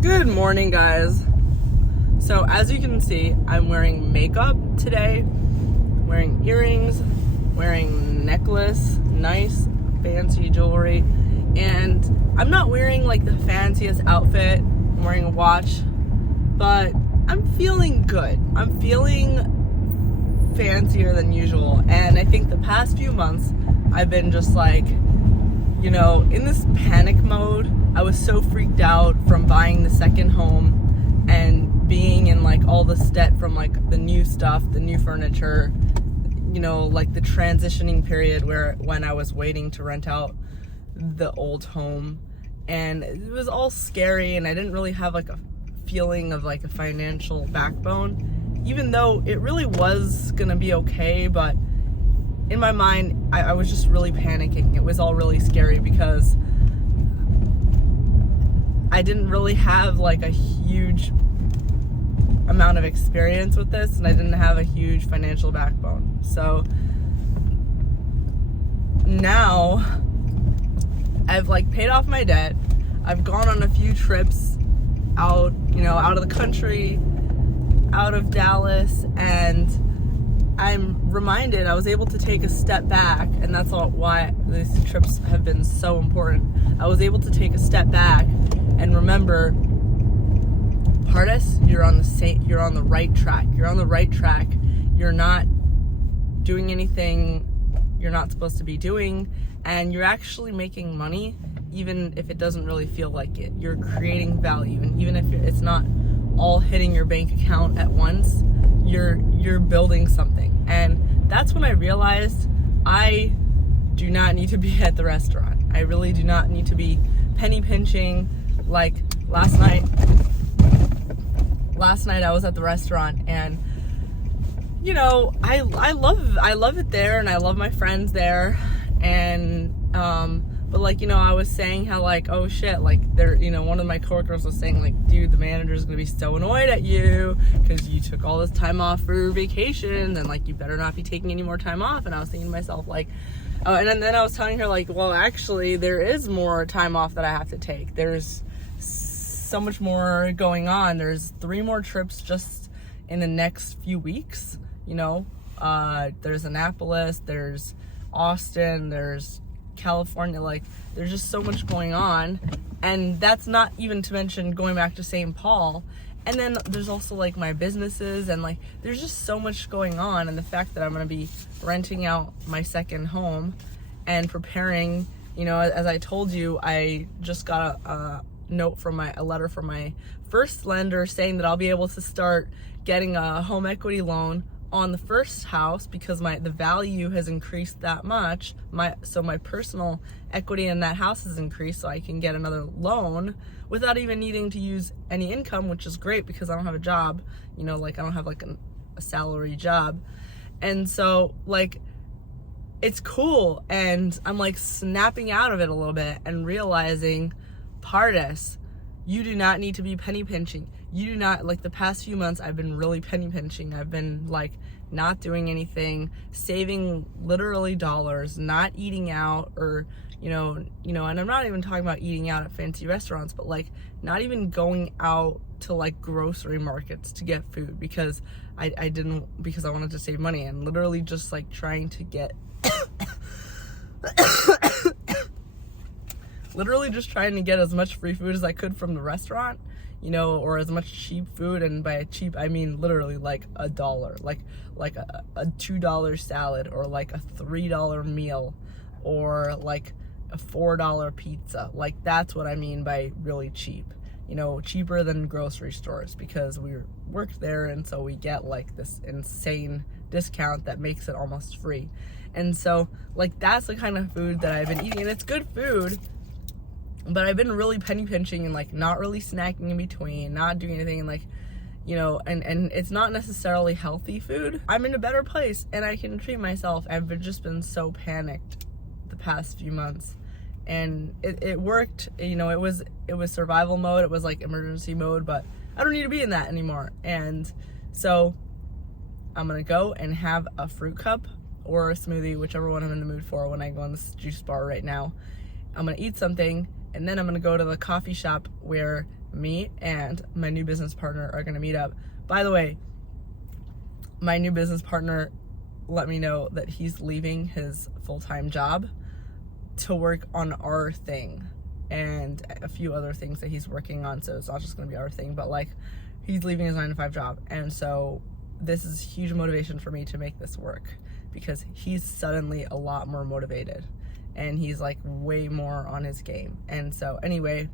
Good morning, guys. So as you can see, I'm wearing makeup today, wearing earrings, wearing necklace, nice fancy jewelry, and I'm not wearing like the fanciest outfit. I'm wearing a watch, but I'm feeling good. I'm feeling fancier than usual, and I think the past few months I've been just like, in this panic mode. I was so freaked out from buying the second home and being in like all this debt from like the new stuff, the new furniture, like the transitioning period when I was waiting to rent out the old home, and it was all scary, and I didn't really have like a feeling of like a financial backbone, even though it really was gonna be okay. But in my mind, I was just really panicking. It was all really scary because I didn't really have like a huge amount of experience with this, and I didn't have a huge financial backbone. So now I've like paid off my debt. I've gone on a few trips out of the country, out of Dallas, and I'm reminded I was able to take a step back, and that's why these trips have been so important. I was able to take a step back and remember, Pardis, you're on the right track. You're on the right track. You're not doing anything you're not supposed to be doing, and you're actually making money, even if it doesn't really feel like it. You're creating value, and even if it's not all hitting your bank account at once, you're building something. And that's when I realized I do not need to be at the restaurant. I really do not need to be penny pinching. Like last night I was at the restaurant, and I love it there, and I love my friends there, and but I was saying how like, oh shit, like one of my coworkers was saying like, dude, the manager's gonna be so annoyed at you because you took all this time off for vacation, and like you better not be taking any more time off. And I was thinking to myself like, oh, and then I was telling her like, well, actually there is more time off that I have to take. There's so much more going on. There's 3 more trips just in the next few weeks. There's Annapolis, there's Austin, there's California. Like there's just so much going on, and that's not even to mention going back to St. Paul. And then there's also like my businesses, and like there's just so much going on. And the fact that I'm going to be renting out my second home and preparing, as I told you, I just got a letter from my first lender saying that I'll be able to start getting a home equity loan on the first house because the value has increased that much. So my personal equity in that house has increased, so I can get another loan without even needing to use any income, which is great because I don't have a job. I don't have like a salary job, and so like it's cool, and I'm like snapping out of it a little bit and realizing, Pardis, you do not need to be penny pinching. You do not, like the past few months I've been really penny pinching. I've been like not doing anything, saving literally dollars, not eating out, or and I'm not even talking about eating out at fancy restaurants, but like not even going out to like grocery markets to get food because I wanted to save money, and literally just like trying to get literally just trying to get as much free food as I could from the restaurant, or as much cheap food. And by cheap, I mean literally like $1, like a $2 salad, or like a $3 meal, or like a $4 pizza. Like that's what I mean by really cheap, cheaper than grocery stores, because we worked there, and so we get like this insane discount that makes it almost free. And so like that's the kind of food that I've been eating, and it's good food. But I've been really penny pinching and like not really snacking in between, not doing anything, and like, and it's not necessarily healthy food. I'm in a better place and I can treat myself. I've just been so panicked the past few months, and it worked. It was survival mode. It was like emergency mode, but I don't need to be in that anymore. And so I'm gonna go and have a fruit cup or a smoothie, whichever one I'm in the mood for when I go on this juice bar right now. I'm gonna eat something, and then I'm gonna go to the coffee shop where me and my new business partner are gonna meet up. By the way, my new business partner let me know that he's leaving his full-time job to work on our thing and a few other things that he's working on. So it's not just gonna be our thing, but like he's leaving his 9-to-5 job. And so this is huge motivation for me to make this work, because he's suddenly a lot more motivated and he's like way more on his game. And so anyway,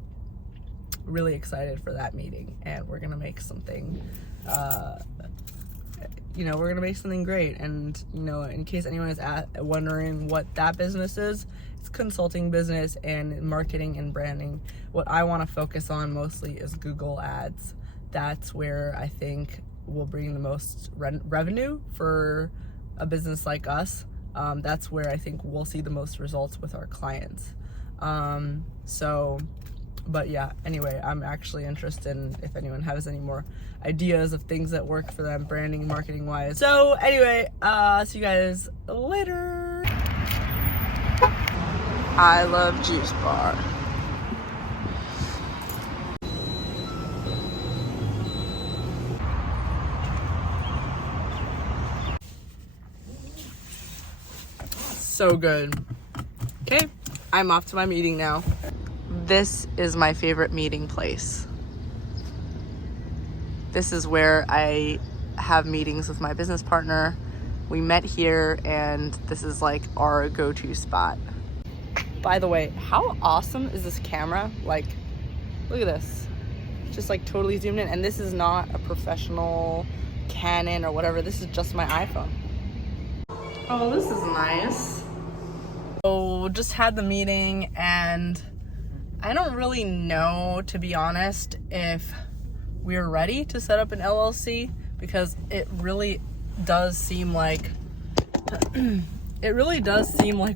really excited for that meeting, and we're gonna make something we're gonna make something great. And in case anyone is wondering what that business is, it's consulting business and marketing and branding. What I want to focus on mostly is Google ads. That's where I think will bring the most revenue for a business like us. That's where I think we'll see the most results with our clients. But yeah, anyway, I'm actually interested in if anyone has any more ideas of things that work for them branding, marketing wise. So anyway, see you guys later. I love Juice Bar. So good. Okay, I'm off to my meeting now. This is my favorite meeting place. This is where I have meetings with my business partner. We met here, and this is like our go-to spot. By the way, how awesome is this camera? Like, look at this. It's just like totally zoomed in, and this is not a professional Canon or whatever. This is just my iPhone. Oh, this is nice. So just had the meeting, and I don't really know, to be honest, if we're ready to set up an LLC, because it really does seem like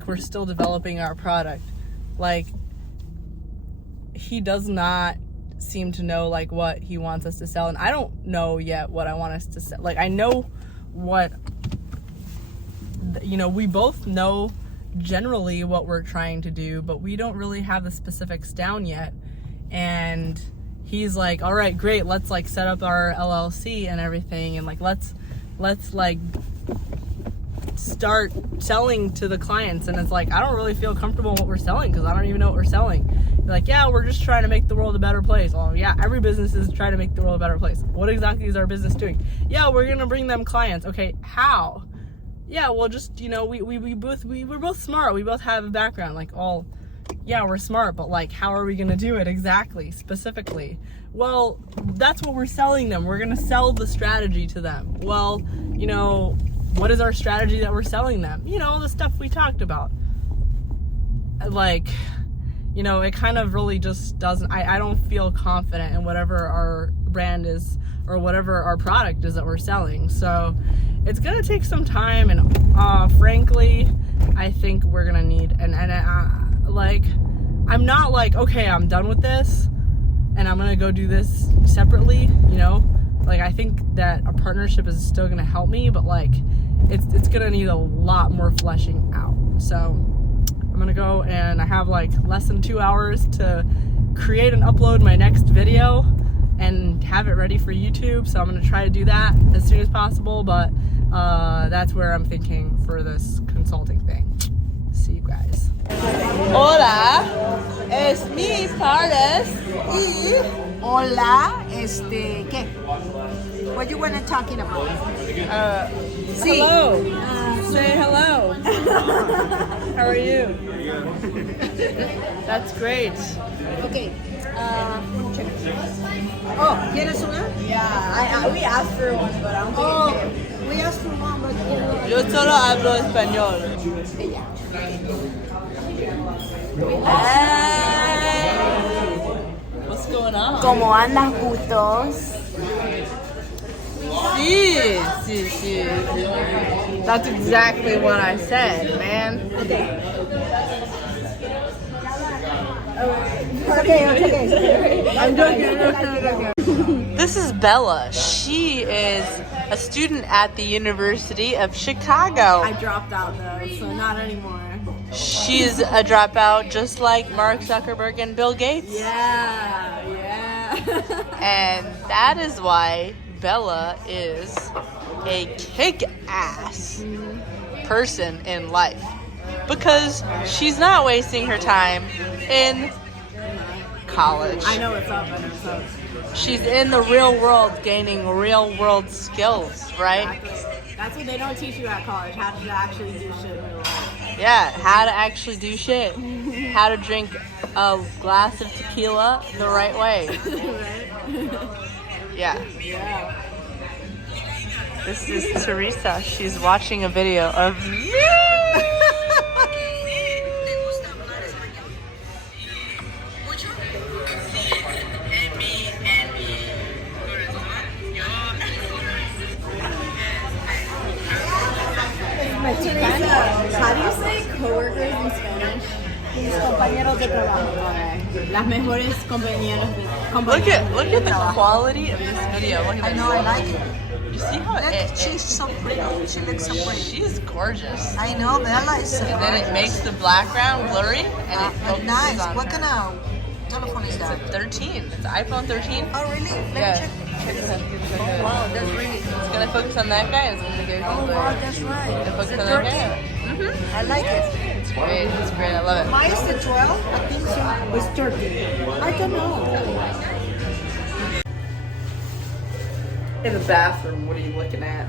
we're still developing our product. Like, he does not seem to know like what he wants us to sell, and I don't know yet what I want us to sell. Like, I know what we both know generally what we're trying to do, but we don't really have the specifics down yet. And he's like, all right, great, let's like set up our LLC and everything, and like let's like start selling to the clients. And it's like, I don't really feel comfortable in what we're selling, because I don't even know what we're selling. You're like, yeah, we're just trying to make the world a better place. Oh yeah, every business is trying to make the world a better place. What exactly is our business doing? Yeah, we're gonna bring them clients. Okay, how? Yeah, well, just, we're both smart. We both have a background, like, yeah, we're smart, but like, how are we gonna do it exactly, specifically? Well, that's what we're selling them. We're gonna sell the strategy to them. Well, what is our strategy that we're selling them? The stuff we talked about. Like, it kind of really just doesn't, I don't feel confident in whatever our brand is or whatever our product is that we're selling. So it's gonna take some time, and frankly, I think we're gonna need I'm not like, okay, I'm done with this and I'm gonna go do this separately. Like, I think that a partnership is still gonna help me, but like it's gonna need a lot more fleshing out. So I'm gonna go, and I have like less than 2 hours to create and upload my next video and have it ready for YouTube. So I'm gonna try to do that as soon as possible, but that's where I'm thinking for this consulting thing. See you guys. Hola, es mi Paris. Y hola, ¿qué? What you wanna talking about? Sí. Hello. Say hello. How are you? That's great. Okay. Check. Oh, ¿quieres una? Yeah, we asked for one, but I don't think We asked for one, but Yo solo hablo español. What's going on? ¿Cómo andas, putos? Sí. That's exactly what I said, man. Okay. I'm joking. This is Bella. She is a student at the University of Chicago. I dropped out though, so not anymore. She's a dropout, just like Mark Zuckerberg and Bill Gates. Yeah. And that is why Bella is a kick-ass person in life. Because she's not wasting her time in college. I know what's up. I know what's up. She's in the real world gaining real world skills, right? That's what they don't teach you at college. How to actually do shit in real life. Yeah, how to actually do shit. How to drink a glass of tequila the right way. Yeah. Yeah. This is Teresa. She's watching a video of me. How do you say coworkers in Spanish? Mis compañeros de trabajo. Okay. Las mejores compañeros de Look at the quality of this video. Look at I this. know, I like it. You see how Look, she's so pretty. She looks so pretty. she's gorgeous. I know, Bella is so And then it makes the background blurry and it focuses nice. on What kind of telephone is that? 13. It's an iPhone 13. Oh, really? Let me Yeah. check. It's Oh, wow, that's really. It's gonna focus on that guy. It's gonna give Oh, you wow, that's right. the focus The on that 13. guy. I like it. It's great. It's great. I love it. Mine is the 12. I think so. It's 13. I don't know. In the bathroom, what are you looking at?